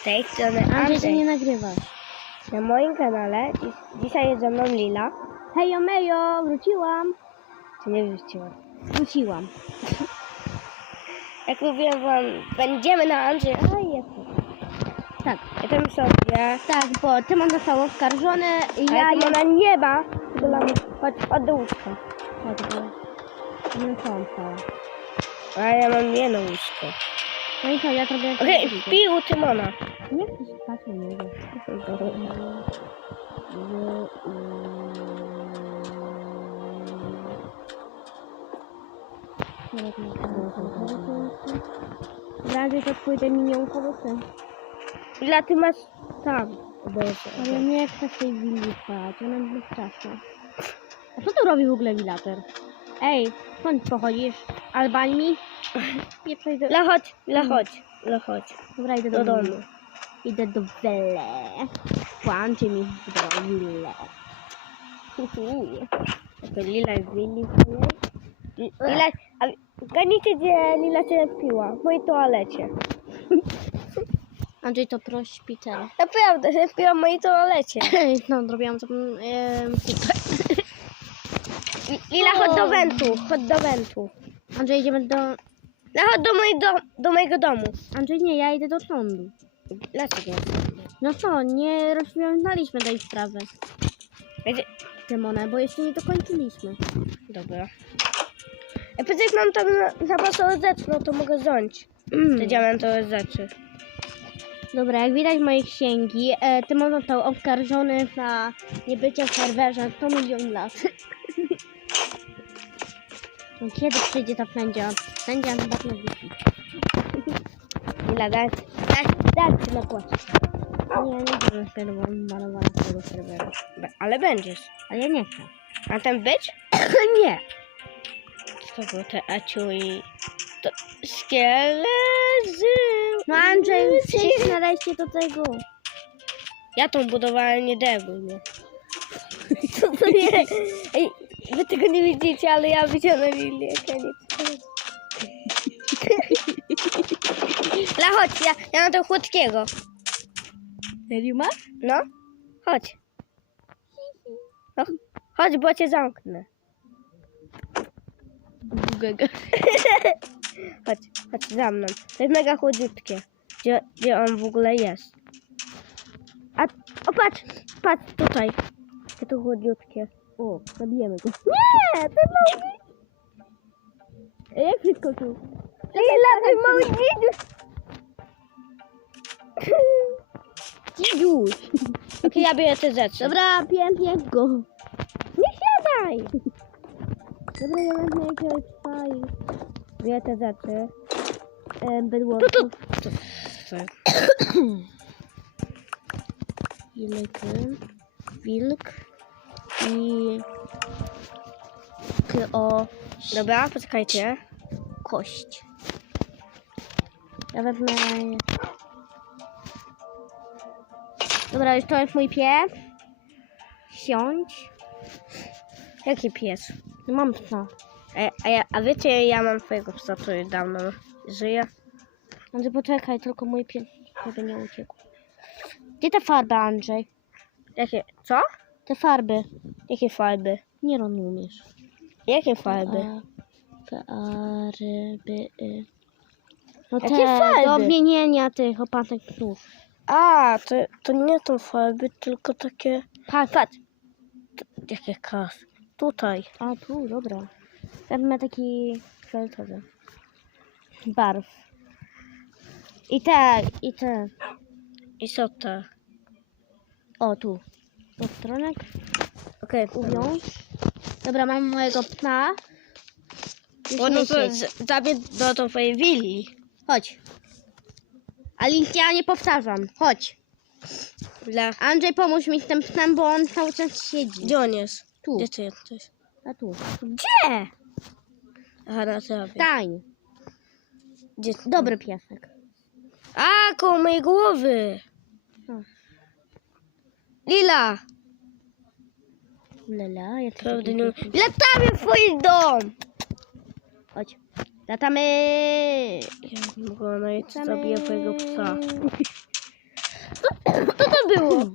Z tej strony Andrzej, ty nie Andrzej. nagrywasz. Na moim kanale dziś, dzisiaj jest ze mną Lila. Hejo mejo, wróciłam. Czy nie wróciła? Wróciłam. Jak mówiłem wam, będziemy na Andrzeja. A jest. Tak, Ja tam sobie. tak, bo Tymon został oskarżony i Ja ja... na nieba. Chodź, chodź do łóżka. Chodź, bo... Nie co on stała. A ja mam jedno łóżko. No i co, ja zrobię... Okej, śpi u Tymona. Nie chcę się spać na niego. Razie to pójdę minionkowy syn. Lila, ty masz tam. Ale nie chcę w tej willi spać, ona jest bezczasna. A co tu robi w ogóle wilater? Ej, skąd pochodzisz? Albanii? Nie przejdę. Lila, chodź, Lila, chodź. Lila, chodź. Dobra, idę do, Do domu. willi. Idę do Welle. Kłamcie mi do Wille. Okej, Lila jest willi. Li- Lila, zgadnijcie, gdzie Lila cię piła? W mojej toalecie. Andrzej to prośpi teraz. Naprawdę, że piła w mojej toalecie. No, zrobiłam to. Li- Lila, chodź do wentu, chodź do wentu. Andrzej, idziemy do... No, chodź do, mojej do, do mojego domu. Andrzej, nie, ja idę do sądu. Dlaczego? No co, nie rozwiązaliśmy tej sprawy, Będzie... Tymone, bo jeszcze nie dokończyliśmy. Dobra. Ja przecież mam tam na- zapas OZ, no to mogę zdjąć. Te diamentowe rzeczy. Dobra, jak widać w mojej księgi, e, Tymon został oskarżony za niebycie w serwerze 100 milionów lat. No, Kiedy przyjdzie ta sędzia? Sędzia chyba na wisi. Lila, daj, daj, daj ci na płacić. Nie, ja nie będę serwer malowana tego serwera. Ale będziesz. Ale ja nie chcę. A tam być? nie! Co było te Aciu i... To... Szkielezy... No Andrzej, przyjdź nareszcie do tego. Ja tą budowałem, nie debuj mnie. Co to nie? Ej, wy tego nie widzicie, ale ja widziałem Lilię, jak ja nie La, chodź, ja, ja mam tego chłodkiego. Serio masz? No, chodź. No, chodź, bo cię zamknę. Gaga. Chodź, chodź za mną. To jest mega chłodziutkie. Gdzie, gdzie on w ogóle jest? A, o patrz, patrz tutaj. Jakie to chłodziutkie. O, zabijemy go. Nie, ten mały... Jak wszystko tu? Ten mały dzidziuś. Dzidziuś. Okej, ja biorę te rzeczy. Dobra, pięknie go. Nie siadaj. Dobra, ja wezmę jakiegoś faj. Biorę te rzeczy. E, bydło. Tu, tu. tu. Wilk. Wilk. I... O Dobra, poczekajcie. kość. Ja wezmę... Dobra, już to jest mój pies. Siądź. Jaki pies? No Mam psa. A, a, ja, a wiecie, ja mam twojego psa, który dawno żyje. Andrzej, poczekaj, tylko mój pies żeby nie uciekł. Gdzie te farby, Andrzej? Jakie, co? Te farby. Jakie farby? Nie rozumiesz. Jakie farby? A, P, A, R, B, Y. No Jakie te, farby? do odmienienia tych opatek psów. A, to, to nie są farby, tylko takie... Patrz. Patrz. Jakie kas. Tutaj. A tu, dobra. Wezmę taki fioletowy. Barw. I te, i te. I co to? O, tu. Od stronek. Okej, Uwiąż. Dobra, mam mojego. Już Bo no to siedź. z- zabierz do twojej willi. Chodź. Ale ja nie powtarzam. Chodź. Dla... Andrzej, pomóż mi z tym psem, bo on cały czas siedzi. Gdzie on jest? Tu. Gdzie ty jesteś? A tu. Gdzie? Aha, na trawie. Stań. Gdzie? Dobry piesek. A, koło mojej głowy. Lila. Lala, ja Prawda, nie... Latamy w twój dom. Chodź. Latamy. Ja nie mogę, no i co zabiję twojego psa. Co to było?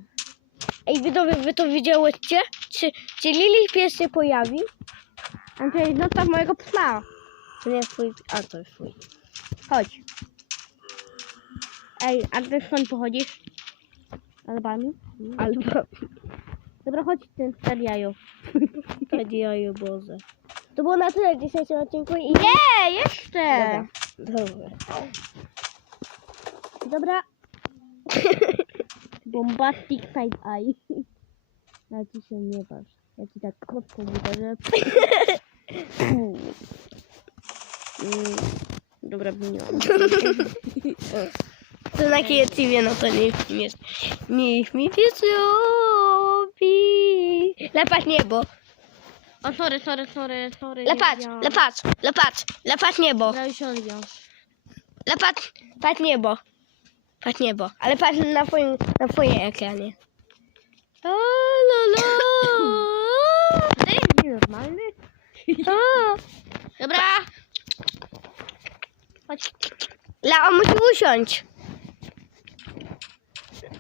Ej, widzowie, wy to widziałyście? Czy, czy Lili pies się pojawił? Andrzej, zostaw mojego psa. To nie twój, a to jest twój. Chodź. Ej, Andrzej, skąd pochodzisz? Albanii? Albo Dobra, chodź ty, ten jajo. Radioju Boże. To było na tyle w dzisiejszym odcinku i... Nie, jeszcze! Dobra. Dobra. Dobra. Bombastic side eye. Ale ci się nie waż. Ja ci tak krótko uderzę. Dobra, biniłam. To na KTV, no to niech mi, niech mi pies robi. Lepać niebo. O, sorry, sorry, sorry, sorry. Lepać, ja- lepać, lepać, lepać niebo. Dobra, już odwiąż. Lepać, patrz niebo. Patrz niebo. Ale patrz na twoim, na twoim ekranie. O, la, la. Ty jest nienormalny? O. Dobra. Chodź. La, on musi usiąść.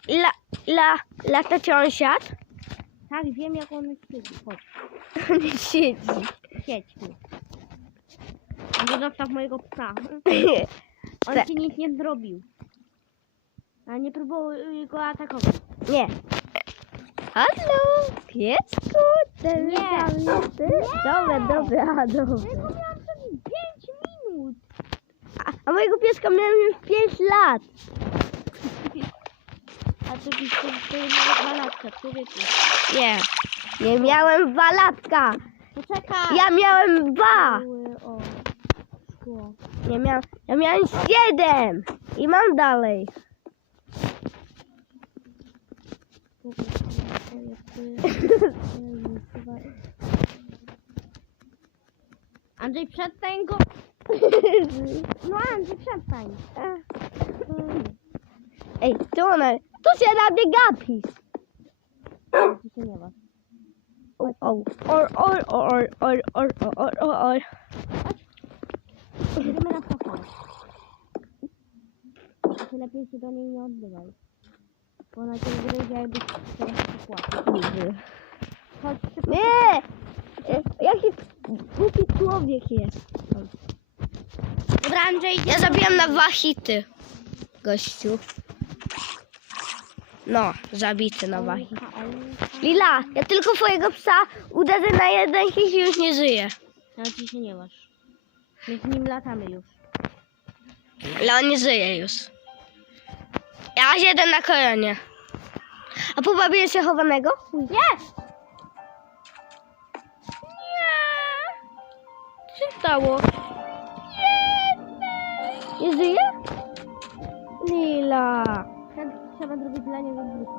La, la, lata cię on siadł? Tak, wiem jak on siedzi. Chodź, siedzi. siedź tu. Nie zostaw mojego psa. On Tak. ci nic nie zrobił. A nie próbuj go atakować. Nie. Halo, piesku. Ten Nie. sam ty. Dobra, dobra, dobra. miałam przez 5 minut. A, a mojego pieska miałem już 5 lat. A to już to, jest dwa latka, człowieku. Nie. Nie miałem dwa latka. Poczekaj. Ja miałem dwa. Były, O, szkło. Nie miałem, ja miałem siedem. I mam dalej. Andrzej, przestań go. No Andrzej, przestań. Ej, to ona, to się na mnie gapi. Ci się nie waż. O, o, or, or, or, or, or, or, or, or. Idziemy na pokój. Ty lepiej się do niej nie oddawaj. Bo ona cię gryzie jakbyś teraz popłakał. Chodź, szybko. Nie! E, Jaki głupi człowiek jest. Dobra, Andrzej, Ja zabiłem na dwa hity. Gościu. No, zabity na. Lila, ja tylko twojego psa uderzę na jeden hit i już nie żyje. Ci się nie waż. My z nim latamy już. Ale on nie żyje już. Ja siedzę na koronie. A pobawiłem się chowanego? Nie! Co się stało? Nie żyje? Lila. Trzeba- zrobić dla niego grupę.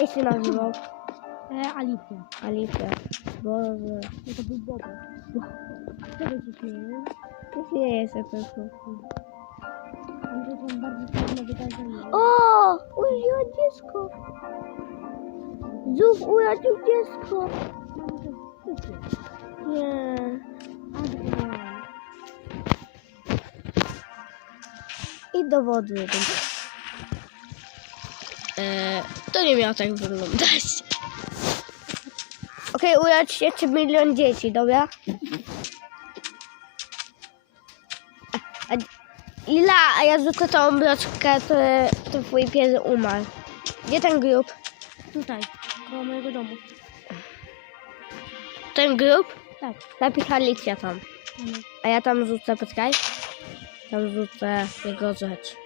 Jak się nazywał? E, Alicja. Alicja. Boże. No to był Bobo. Czego ci śmieje? Nie. Andrzej, to jest bardzo trudne. O! Urodziło dziecko. Zów urodził dziecko. Nie. Adrian. I do wody. Eee, to nie miało tak wyglądać. Okej, okay, się czy milion dzieci, dobra? A, a, Ila, a ja rzucę tą bloczkę, to, to twój pies umarł. Gdzie ten grób? Tutaj, koło mojego domu. Ten grób? Tak. Napisz Alicja tam. Mhm. A ja tam rzucę, poczekaj. Tam rzucę jego rzecz.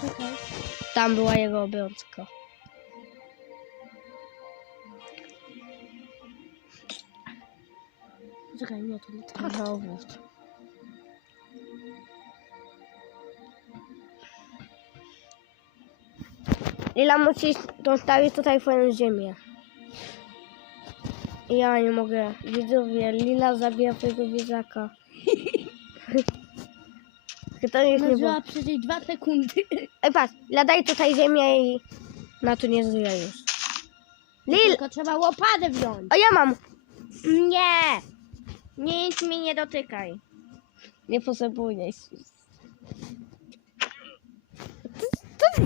Czekaj. Tam była jego obrączka. Czekaj, nie, to nie. Lila musisz zostawić tutaj twoją ziemię. Ja nie mogę. Widzowie, Lila zabija twojego wieżaka. to już nie było. Zdążyła przeżyć dwa sekundy. Ej, patrz, Lila daj tutaj ziemię i na to nie żyje już. Lil, Tylko trzeba łopatę wziąć. a ja mam. Nie! Nic mi nie dotykaj. Nie potrzebuję.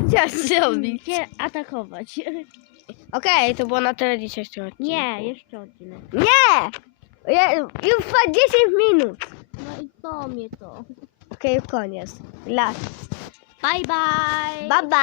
chciałaś zrobić? Cię atakować. Okej, to było na tyle odcinku. Nie, jeszcze odcinek. Nie! Ja, już trwa 10 minut. No i to mnie to. Okej, koniec. Las. Bye bye. Bye bye.